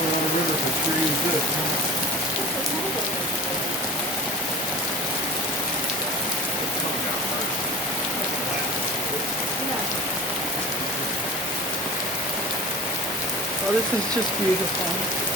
Colorado River could sure use this. Oh, this is just beautiful.